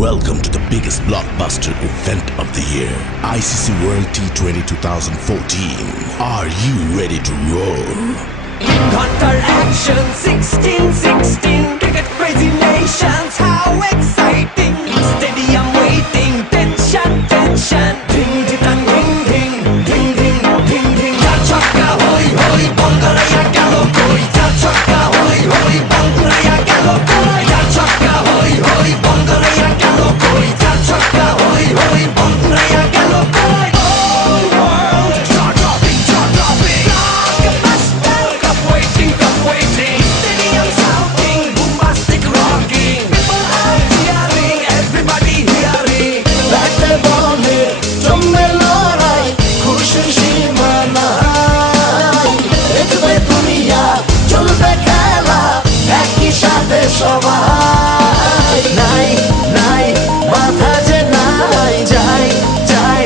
Welcome to the biggest blockbuster event of the year, ICC World T20 2014. Are you ready to roll? Counter action 16-16, cricket crazy nations, how exciting! Stadium waiting, tension, tension. Ding ding ding ding ding ding ding ding. Ja chhakka hoi hoi, Bangalaya gelo koi. Ja chhakka hoi hoi, Bangalaya gelo koi. Ja chhakka hoi hoi, Bangalaya gelo koi. Ja chhakka hoi hoi, Bangalaya gelo koi. All world jaw-dropping, jaw-dropping. Blockbuster, cup waiting, cup waiting. Stadium shouting, bombastic rocking. People are cheering, everybody hearing. ব্যাটে বলে জমে লড়াই, খুশির সীমা নাই। দেখবে দুনিয়া, চলবে খেলা, একই সাথে সবাই। নাই নাই বাধা যে নাই, যাই যাই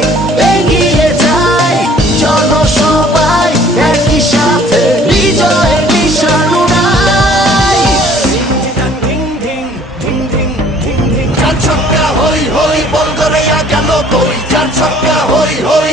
এগিয়ে যাই। চলো সবাই একই সাথে, বিজয়ের নিশান উড়াই। Ding ding ding ding ding ding. চার ছক্কা হই হই, Bangalaya গেল কই। চার ছক্কা হই হই।